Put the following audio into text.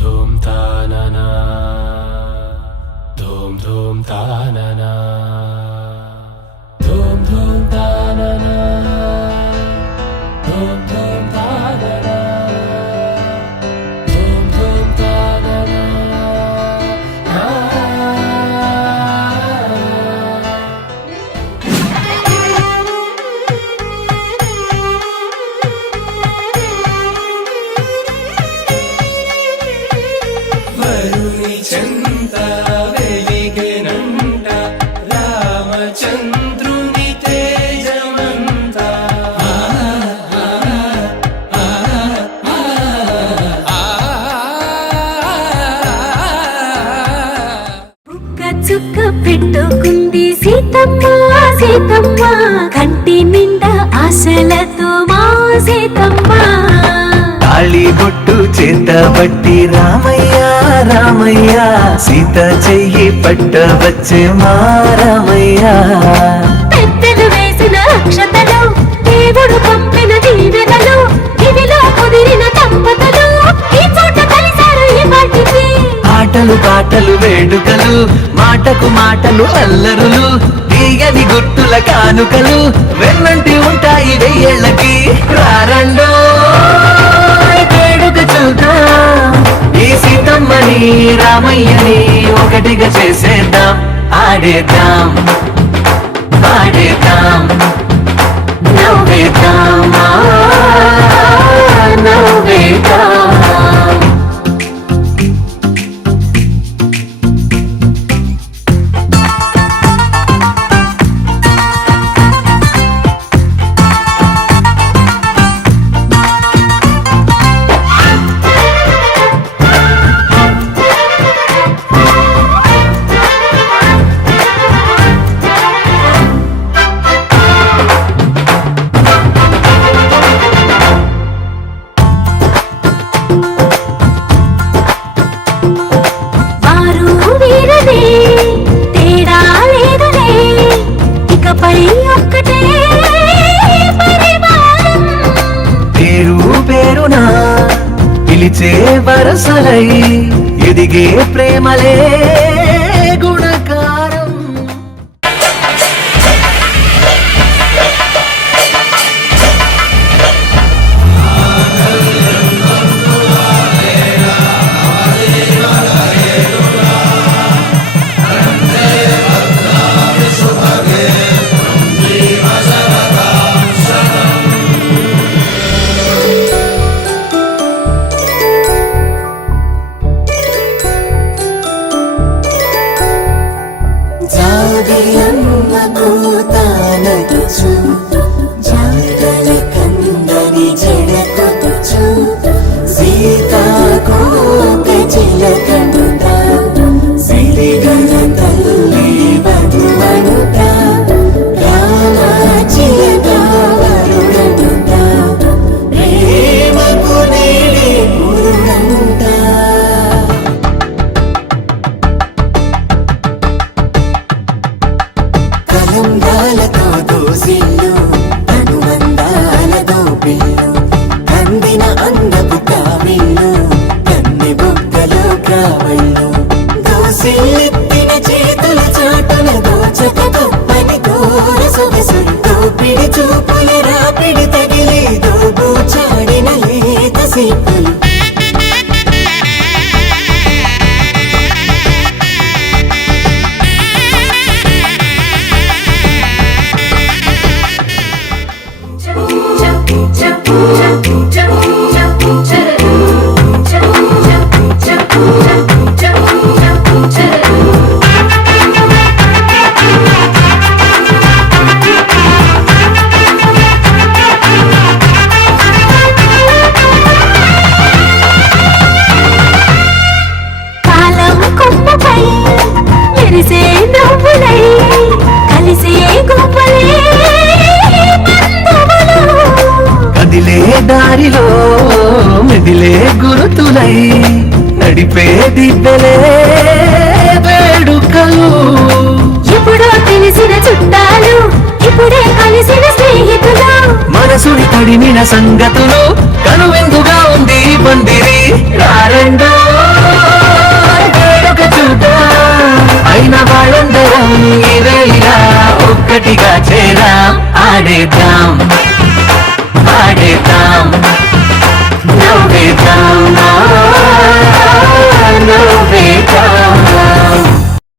ధూమ్ తాననా ధూమ్ ధూమ్ తాననా ధూమ్ ధూమ్ తాననా ధూమ్ ధూమ్ తాననా ధూమ్ ధూమ్ తాననా వరుణి చంత వెలిగెనంట రామచంద్రుని తేజమంత బుక్క చుక్క పెట్టుకుంది సీతమ్మ సీతమ్మ కంటి నిండా ఆశలతో మా సీతమ్మ తాళి బొట్టు చేతబట్టి రామయ్య రామయ్య సీత చెయ్యి పట్టవచ్చే మా రామయ్య పెద్దలు వేసిన అక్షతలు దేవుడు పంపిన దీవెనలు ఇవిలో కుదిరిన దంపతులు ఈ చోట కలిశారు ఈ పాటికి ఆటలు పాటలు వేడుకలు మాటకు మాటలు అల్లరులు తీయని గుర్తుల కానుకలు వెన్నంటి ఉంటాయి వెయ్యేళ్ళకి రారండో వేడుక చూద్దాం ఈ సీతమ్మని రామయ్యని ఒకటిగా చేసేద్దాం ఆడేద్దాం పాడేద్దాం నవ్వేద్దాం నవ్వేద్దాం వారు వీరనే తేడా లేదనే ఇకపై ఒక్కటే పరివారం పేరు పేరునా పిలిచే వరసలై ఎదిగే ప్రేమలే గుణకారం దారిలో మెదిలే గురుతులై నడిపే దిబ్బలే వేడుకలు ఎప్పుడో తెలిసిన చుట్టాలు ఇప్పుడే కలిసిన స్నేహితులు మనసుని తడిమిన సంగతులు కనువిందుగా ఉంది పందిరి రారండో ఆడేద్దాం